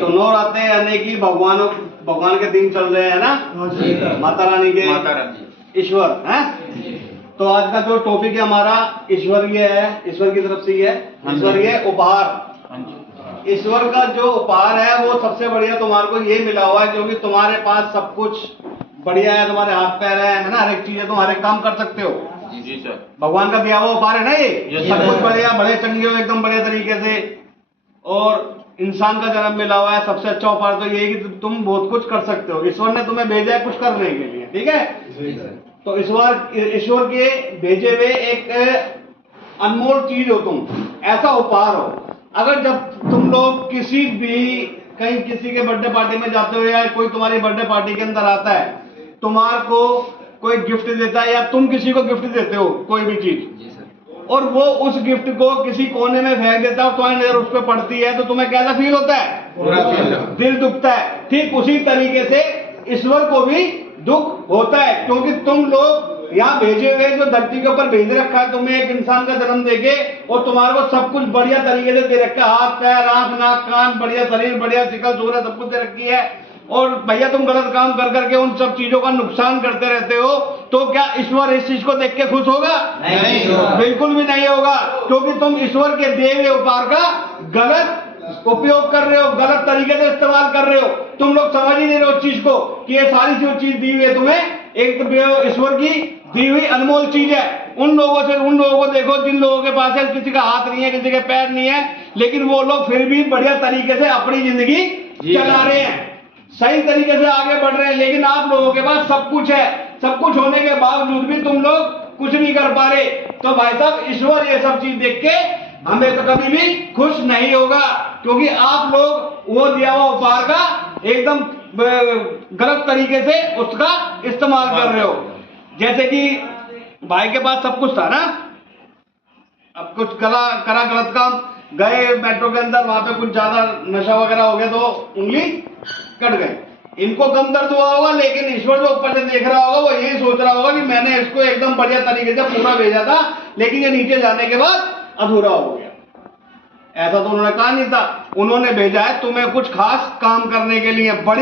तो नवरात्रे यानी कि भगवान के दिन चल रहे हैं ना, माता रानी के, ईश्वर है। तो आज का जो टॉपिक है हमारा ईश्वरीय है, ईश्वर की तरफ से ही है, ईश्वरीय उपहार। ईश्वर का जो उपहार है वो सबसे बढ़िया तुम्हारे को ये मिला हुआ है, क्योंकि तुम्हारे पास सब कुछ बढ़िया है, तुम्हारे हाथ पैर है ना, हर एक चीज है, तुम हर एक काम कर सकते हो। जी सर। भगवान का दिया हुआ उपहार है ना ये सब कुछ बढ़िया, बड़े चंगे हो एकदम बढ़िया तरीके से। और इंसान का जन्म मिला हुआ है, सबसे अच्छा उपहार तो ये है कि तुम बहुत कुछ कर सकते हो। ईश्वर ने तुम्हें भेजा है कुछ करने के लिए, ठीक है। तो ईश्वर के भेजे हुए एक अनमोल चीज हो तुम, ऐसा उपहार हो। अगर जब तुम लोग किसी भी कहीं किसी के बर्थडे पार्टी में जाते हो या कोई तुम्हारी बर्थडे पार्टी के अंदर आता है, तुम्हारे को कोई गिफ्ट देता है या तुम किसी को गिफ्ट देते हो कोई भी चीज, और वो उस गिफ्ट को किसी कोने में फेंक देता है, तुम्हारी नजर उस पर पड़ती है, तो तुम्हें कैसा फील होता है? दिल दुखता है। ठीक उसी तरीके से ईश्वर को भी दुख होता है, क्योंकि तुम लोग यहाँ भेजे हुए, जो धरती के ऊपर भेज रखा है तुम्हें एक इंसान का जन्म देके, और तुम्हारे को सब कुछ बढ़िया तरीके से दे रखा है, हाथ पैर आंख नाक कान, बढ़िया शरीर, बढ़िया शिकल सूरत सब कुछ दे रखी है। और भैया तुम गलत काम कर करके उन सब चीजों का नुकसान करते रहते हो, तो क्या ईश्वर इस चीज को देख के खुश होगा? नहीं, बिल्कुल भी नहीं होगा, क्योंकि तुम ईश्वर के दिए हुए उपहार का गलत उपयोग कर रहे हो, गलत तरीके से इस्तेमाल कर रहे हो। तुम लोग समझ ही नहीं रहे हो उस चीज को कि ये सारी जो चीज दी हुई है तुम्हें, एक ईश्वर की दी हुई अनमोल चीज है। उन लोगों को देखो जिन लोगों के पास है, किसी का हाथ नहीं है, किसी के पैर नहीं है, लेकिन वो लोग फिर भी बढ़िया तरीके से अपनी जिंदगी चला रहे हैं, सही तरीके से आगे बढ़ रहे हैं। लेकिन आप लोगों के पास सब कुछ है, सब कुछ होने के बावजूद भी तुम लोग कुछ नहीं कर पा रहे। तो भाई साहब, ईश्वर ये सब चीज देख के हमें तो कभी भी खुश नहीं होगा, क्योंकि आप लोग वो दिया हुआ उपहार का एकदम गलत तरीके से उसका इस्तेमाल कर रहे हो। जैसे कि भाई के पास सब कुछ था ना, अब कुछ करा गलत काम, गए मेट्रो के अंदर, वहां पे कुछ ज्यादा नशा वगैरह हो गया तो उंगली कट गए। इनको कम दर्द हुआ होगा, लेकिन ईश्वर जो ऊपर से देख रहा होगा वो यही सोच रहा होगा कि मैंने इसको एकदम बढ़िया तरीके से पूरा भेजा था, लेकिन ये नीचे जाने के बाद अधूरा हो गया। ऐसा तो उन्होंने कहा नहीं था, उन्होंने भेजा है तुम्हें कुछ खास काम करने के लिए, बढ़िया